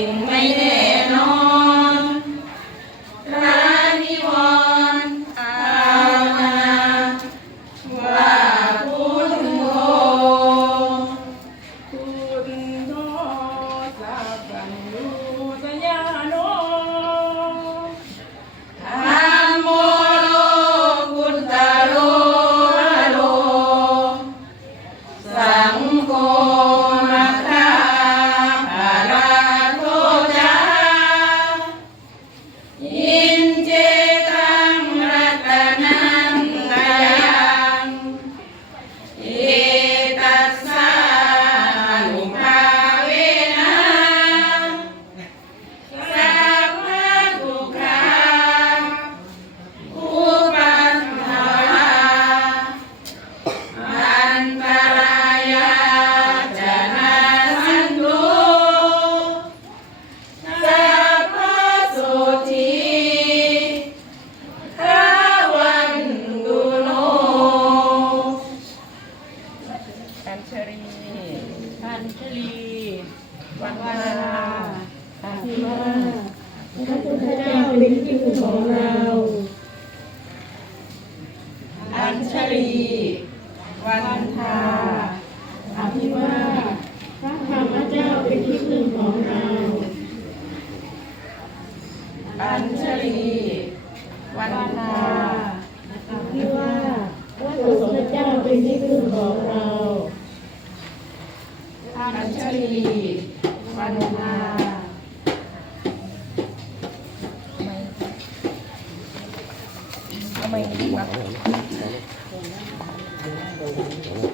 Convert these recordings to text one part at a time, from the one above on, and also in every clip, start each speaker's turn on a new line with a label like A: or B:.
A: Maile. ันชรีพันชลี
B: วันวาอาทิมา
A: พระพุทธเจ้าเป็นที่พึ่งของเรา
B: อัญชลี วันทาอภิวา
A: พระธรรมเจ้าเป็นที่พึ่งของเรา
B: อัญชลี วันทา
A: อภิวาพระสงฆ์เจ้าเป็นที่พึ่งของเรา
B: อัญชลีวันทา
A: นะ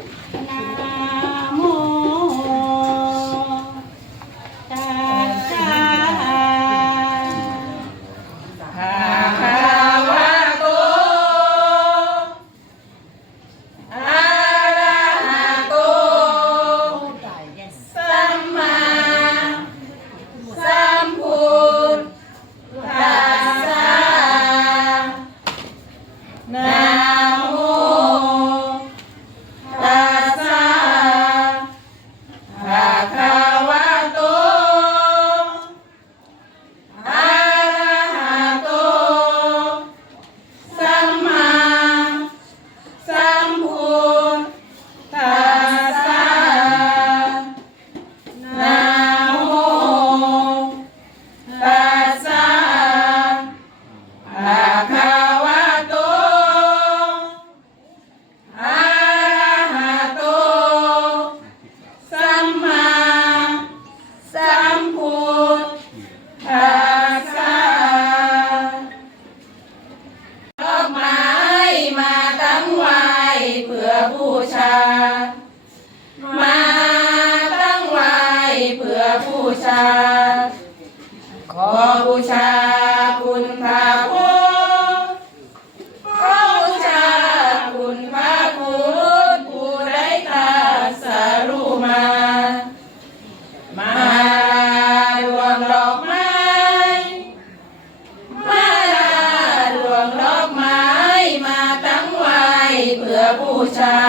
B: บูชามา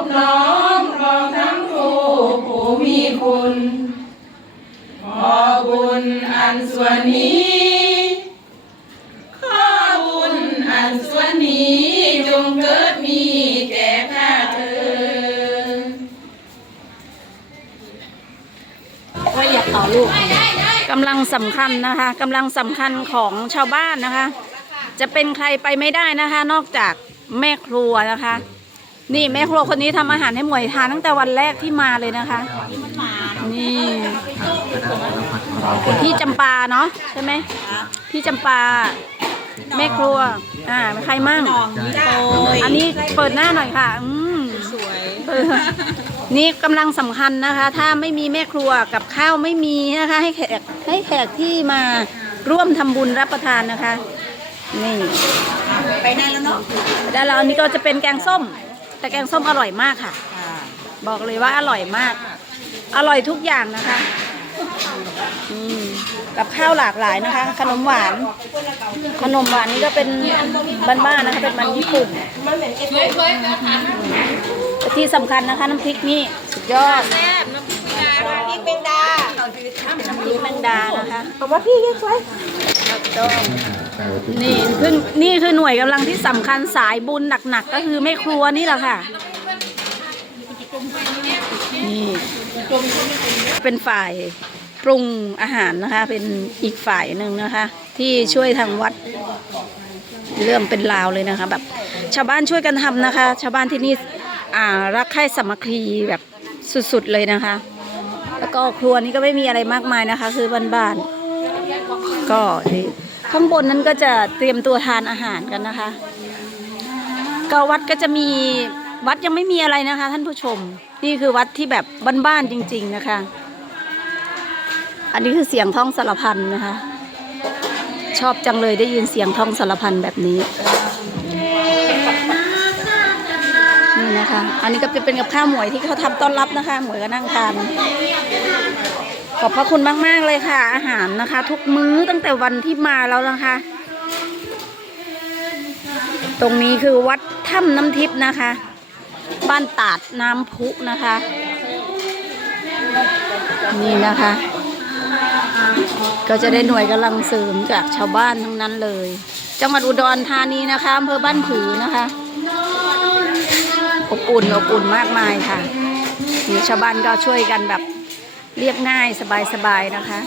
B: บน้อมรองทั้งผู้ผู้มีคุณ ขอบุญอันส่วนนี้ขอบุญอันส่วนนี้จงเกิดมีแก่ข้าเถิด
A: ว่าอยากต่อลูก
C: กำลังสำคัญนะคะกำลังสำคัญของชาวบ้านนะคะ จะเป็นใครไปไม่ได้นะคะ นอกจากแม่ครัวนะคะ นี่แม่ครัวคนนี้ทำอาหารให้หมวยทานตั้งแต่วันแรกที่มาเลยนะคะ นี่พี่จำปาเนาะใช่ไหมพี่จำปา แม่ครัว อ่าใครมั่งอันนี้เปิดหน้าหน่อยค่ะ อืมสวยนี่กำลังสำคัญนะคะ ถ้าไม่มีแม่ครัวกับข้าวไม่มีนะคะ ให้แขกให้แขกที่มาร่วมทำบุญรับประทานนะคะ นี่
A: ไปนั่นแล้วเนาะ
C: แล้วเราอันนี้ก็จะเป็นแกงส้ม แต่แกงส้มอร่อยมากค่ะ บอกเลยว่าอร่อยมาก อร่อยทุกอย่างนะคะอืมกับข้าวหลากหลายนะคะ ขนมหวาน ขนมหวานนี่ก็เป็นบ้านๆนะคะเป็นมันญี่ปุ่นแต่ที่สำคัญนะคะน้ำพริกนี่สุดยอด
A: พี่เป็นดา
C: น้ำพริกแมงดานะคะ
A: บอกว่าพี่เรียกไว้
C: ต้อง นี่คือนี่คือหน่วยกำลังที่สำคัญสายบุญหนักๆก็คือแม่ครัวนี่แหละค่ะ นี่เป็นฝ่ายปรุงอาหารนะคะ เป็นอีกฝ่ายหนึ่งนะคะ ที่ช่วยทางวัด เริ่มเป็นราวเลยนะคะ แบบ
A: ชาวบ้านช่วยกันทำนะคะ ชาวบ้านที่นี่อ่ารักใคร่สามัคคีแบบสุดๆเลยนะคะ แล้วก็ครัวนี้ก็ไม่มีอะไรมากมายนะคะ คือบ้านๆก็นี่ ข้างบนนั้นก็จะเตรียมตัวทานอาหารกันนะคะก็วัดก็จะมีวัดยังไม่มีอะไรนะคะ ท่านผู้ชม นี่คือวัดที่แบบบ้านๆจริง ๆนะคะ อันนี้คือเสียงท่องสารพันนะคะ ชอบจังเลยได้ยินเสียงท่องสารพันแบบนี้นี่นะคะ อันนี้ก็จะเป็นกับข้าวหมวยที่เขาทำต้อนรับนะคะ หมวยก็นั่งทาน ขอบพระคุณมาก ๆ เลยค่ะ อาหารนะคะ ทุกมื้อตั้งแต่วันที่มาแล้วนะคะ ตรงนี้คือวัดถ้ำน้ำทิพย์นะคะ บ้านตาดน้ำพุนะคะ นี่นะคะ ก็จะได้หน่วยกำลังเสริมจากชาวบ้านทั้งนั้นเลย จังหวัดอุดรธานีนะคะอำเภอบ้านผือนะคะอบอุ่นอบอุ่นมากมายค่ะนี่ชาวบ้านก็ช่วยกันแบบ เรียบง่ายสบายๆนะคะ